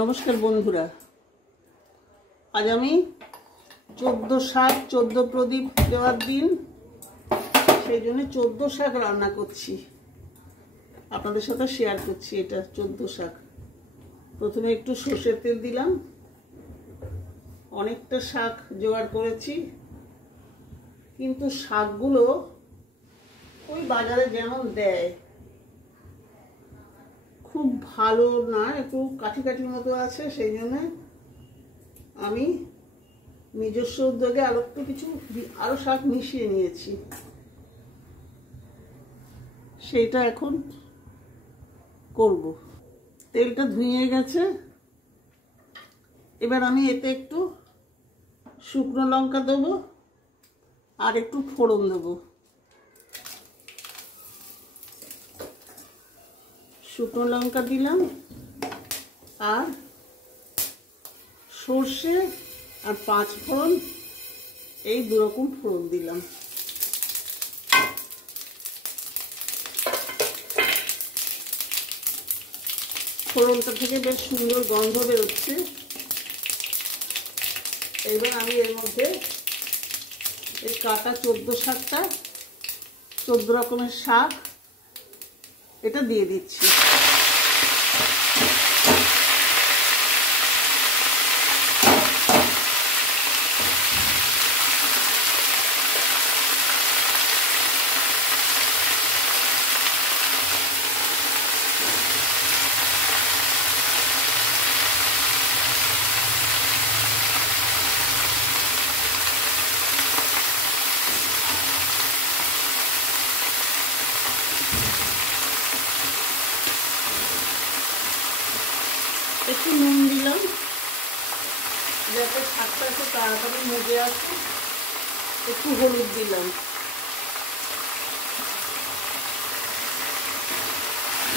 নমস্কার বন্ধুরা, আজ আমি 14 শাক 14 প্রদীপ দেওয়ার দিন, সেই জন্য 14 শাক রান্না করছি, আপনাদের সাথে শেয়ার করছি। এটা 14 শাক। প্রথমে একটু সরষের তেল দিলাম, অনেকটা শাক জোগাড় করেছি, কিন্তু শাকগুলো ওই বাজারে যেমন দেয় খুব ভালো না, একটু কাঠি কাঠি মতো আছে। সেই জন্য আমি নিজস্ব উদ্যোগে আরো শাক মিশিয়ে নিয়েছি, সেইটা এখন করব। তেলটা ধুয়ে গেছে, এবার আমি এতে একটু শুকনো লঙ্কা দেবো আর একটু ফোড়ন দেবো। শুকনো লঙ্কা দিলাম আর সর্ষে আর 5 ফোড়ন, এই দুরকম ফোড়ন দিলাম। ফোড়নটা থেকে বেশ সুন্দর গন্ধ বেরোচ্ছে। এবার আমি এর মধ্যে এই কাটা 14 শাকটা, 14 রকমের শাক, এটা দিয়ে দিচ্ছি। একটু নুন দিলাম যাতে শাকটা একটু তাড়াতাড়ি মজে আসে। একটু হলুদ দিলাম।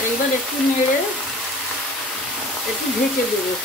এইবার একটু নেড়ে একটু ঢেকে দেবো।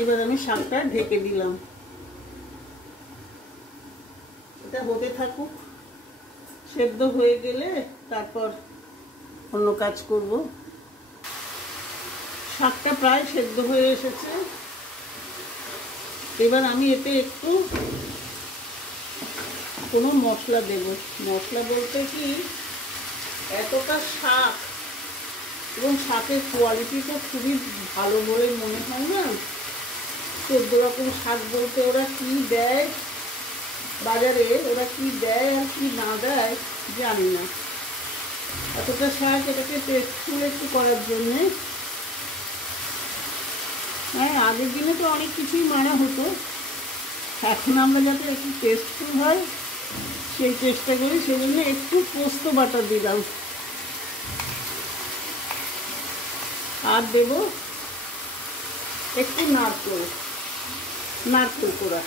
এবার আমি শাকটা ঢেকে দিলাম। এটা হতে থাকুক, সেদ্ধ হয়ে গেলে তারপর অন্য কাজ করব। শাকটা প্রায় সেদ্ধ হয়ে এসেছে। এবার আমি এতে একটু কোনো মশলা দেব। মশলা বলতে কি, এতটা শাক এবং শাকের কোয়ালিটি তো খুবই ভালো বলে মনে হয় না। 14 রকম শাক বলতে ওরা কি দেয় বাজারে, ওরা কি দেয় আর কি না দেয় জানি না। এতটা শাক এটাকে টেস্টফুল একটু করার জন্যে, হ্যাঁ আগের দিনে তো অনেক কিছুই মানা হতো, এখন আমরা যাতে একটু টেস্টফুল হয় সেই চেষ্টা করি। সেই জন্য একটু পোস্ত বাটা দিলাম আর দেব একটু নারকেল কোড়া।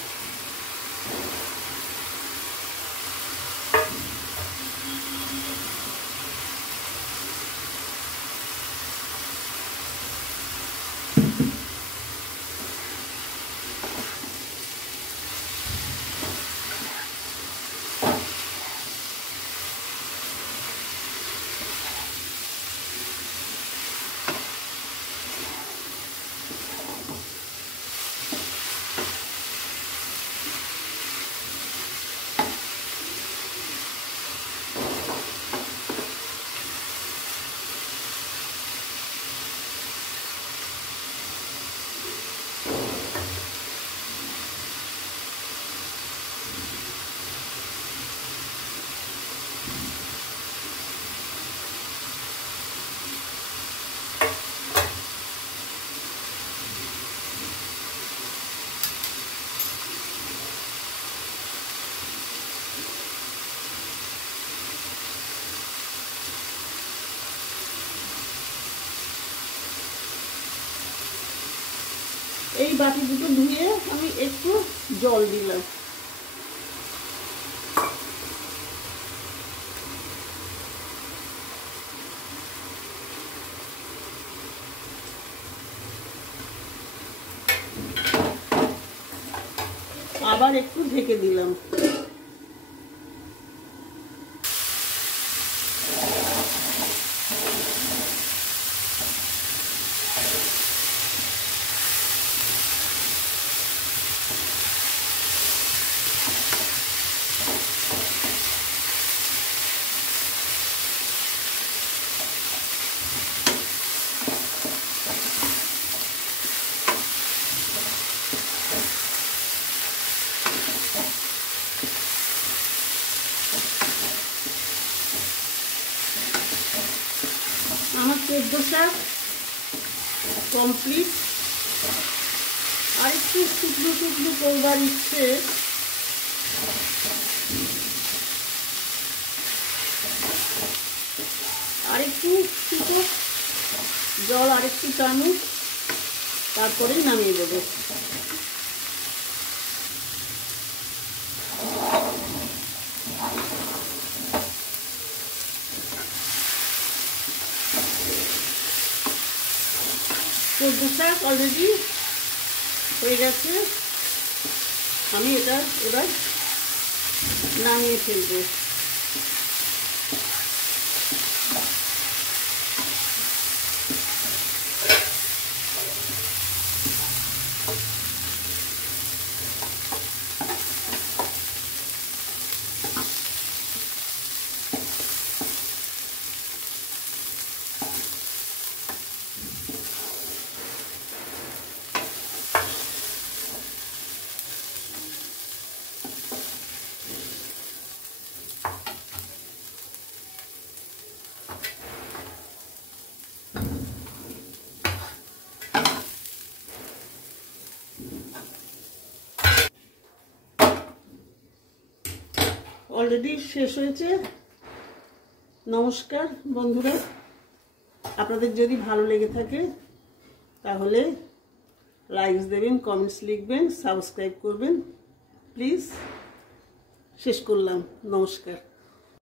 এই বাটি দুটো ধুয়ে আমি একটু জল দিলাম। আবার একটু ঢেকে দিলাম। আমার ১৪ শাক কমপ্লিট। আর একটু শুকনো শুকনো করবার ইচ্ছে, আরেকটু ফুটুক, জল আরেকটু টানুক, তারপরেই নামিয়ে দেবো। সবজি শাক অলরেডি হয়ে গেছে, আমি এটা এবার নামিয়ে ফেলবো। অলরেডি শেষ হয়েছে। নমস্কার বন্ধুরা, আপনাদের যদি ভালো লেগে থাকে তাহলে লাইকস দেবেন, কমেন্টস লিখবেন, সাবস্ক্রাইব করবেন প্লিজ। শেষ করলাম, নমস্কার।